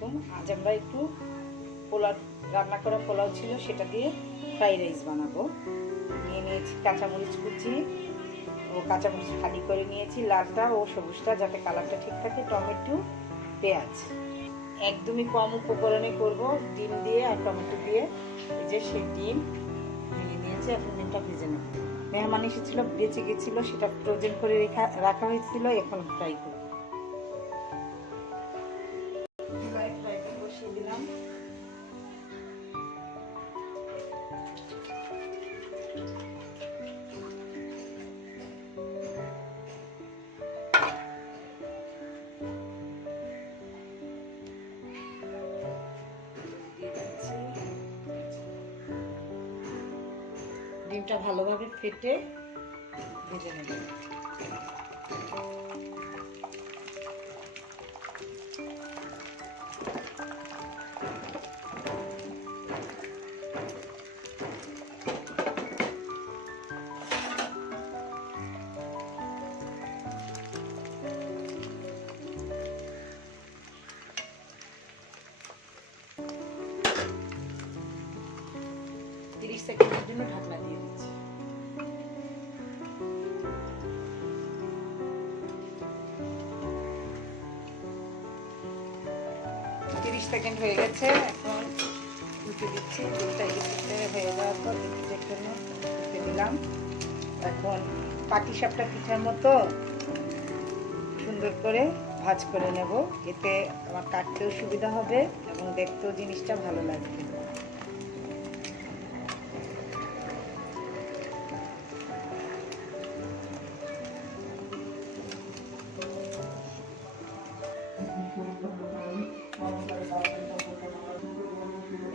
আলাইকুম। আজ আমরা একটু পোলাও রান্না করা পোলাও ছিল, সেটা দিয়ে ফ্রাইড রাইস বানাবো। নিয়ে নিয়েছি কাঁচামরিচ কুচি ও কাঁচামরিচ ফালি করে নিয়েছি, লালটা ও সবুজটা যাতে কালারটা ঠিক থাকে, টমেটো, পেঁয়াজ। একদমই কম উপকরণে করব, ডিম দিয়ে আর টমেটো দিয়ে। এই যে সেই ডিম ভেঙে নিয়েছি, এখন ডিমটা ভেজে নেব। মেহমান এসেছিল, বেঁচে গেছিল, সেটা ফ্রোজেন করে রাখা হয়েছিল, এখন ফ্রাই করব। বসিয়ে দিলাম। ডিমটা ভালোভাবে ফেটে ভেজে নেব। 30 সেকেন্ডের জন্য ঢাকনা দিয়ে দিচ্ছি। সেকেন্ড হয়ে গেছে, এখন উঠে দিচ্ছি। দুধটা হয়ে যাওয়ার পর দুধের জন্য উঠে দিলাম। এখন পাটিসাপটা পিঠার মতো সুন্দর করে ভাজ করে নেব, এতে আমার কাটতেও সুবিধা হবে এবং দেখতেও জিনিসটা ভালো লাগবে।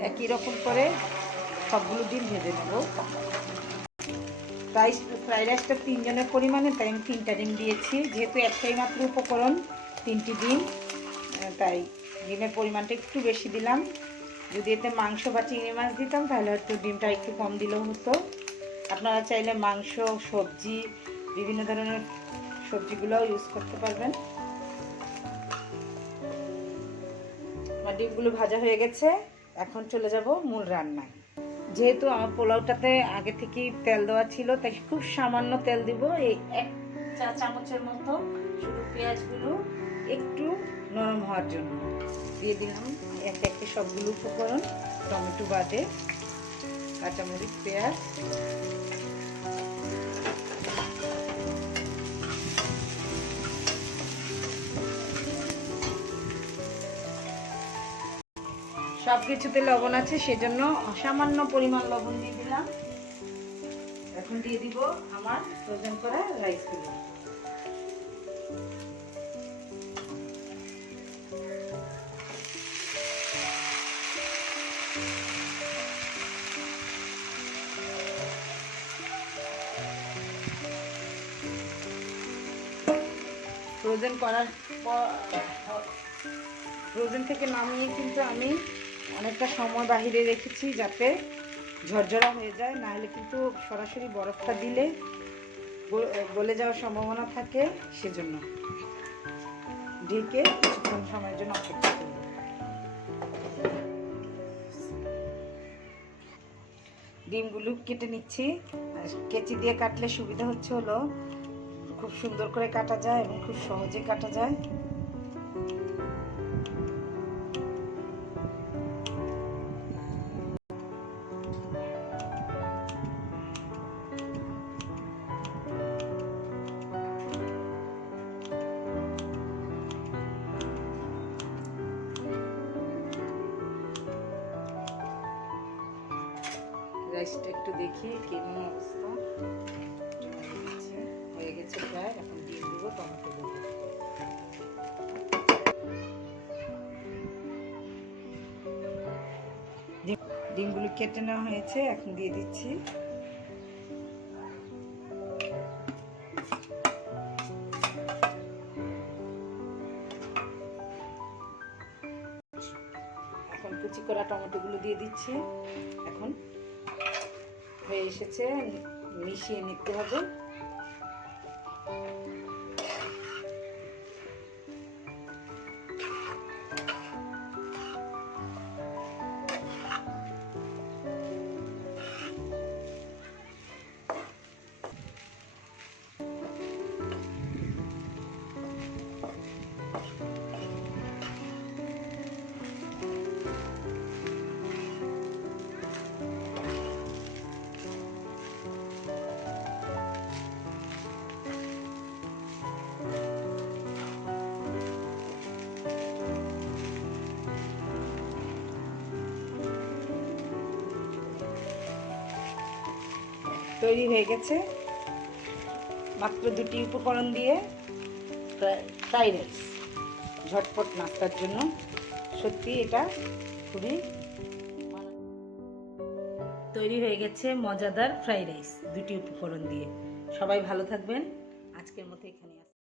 একই রকম করে সবগুলো ডিম ভেজে নেব। ফ্রাইড রাইসটা 3 জনের পরিমাণে, তাই আমি 3টা ডিম দিয়েছি। যেহেতু একটাই মাত্র উপকরণ, 3টি ডিম, তাই ডিমের পরিমাণটা একটু বেশি দিলাম। যদি এতে মাংস বা চিংড়ি মাছ দিতাম তাহলে হয়তো ডিমটা একটু কম দিলেও হতো। আপনারা চাইলে মাংস, সবজি, বিভিন্ন ধরনের সবজিগুলোও ইউজ করতে পারবেন। আমার ডিমগুলো ভাজা হয়ে গেছে, এখন চলে যাব মূল রান্নায়। যেহেতু আমার পোলাওটাতে আগে থেকেই তেল দেওয়া ছিল, তাই খুব সামান্য তেল দিব, এই 1 চা চামচের মতো, শুধু পেঁয়াজগুলো একটু নরম হওয়ার জন্য দিয়ে দিলাম। একে একে সবগুলো উপকরণ, টমেটো বাদে, কাঁচামরিচ, পেঁয়াজ, সব কিছুতে লবণ আছে, সেজন্য সামান্য পরিমাণ লবণ দিয়ে দিলাম। এখন দিয়ে দিব আমার ফ্রোজেন করা রাইসগুলো। ফ্রোজেন করার পর ফ্রোজেন থেকে নামিয়ে কিন্তু আমি অনেকটা সময় বাহিরে রেখেছি, যাতে ঝরঝরা হয়ে যায়, না হলে কিন্তু সরাসরি বরফটা দিলে গলে যাওয়ার সম্ভাবনা থাকে। সেজন্য ঢেকে কিছুক্ষণ সময়ের জন্য অপেক্ষা করব। ডিমগুলো কেটে নিচ্ছি। কেচি দিয়ে কাটলে সুবিধা হচ্ছে হলো খুব সুন্দর করে কাটা যায় এবং খুব সহজে কাটা যায়। রাইসটা একটু দেখি কেমন অবস্থা। হয়ে গেছে প্রায়, এখন ডিম দেবো, টমেটো দেবো। ডিমগুলো কেটে নেওয়া হয়েছে, এখন দিয়ে দিচ্ছি। এখন কুচি করা টমেটোগুলো দিয়ে দিচ্ছি। এখন হয়ে এসেছে, মিশিয়ে নিতে হবে। তৈরি হয়ে গেছে মাত্র 2টি উপকরণ দিয়ে ফ্রাইড রাইস, ঝটপট নাস্তার জন্য। সত্যি এটা খুবই তৈরি হয়ে গেছে মজাদার ফ্রাইড রাইস 2টি উপকরণ দিয়ে। সবাই ভালো থাকবেন, আজকের মতো এখানে।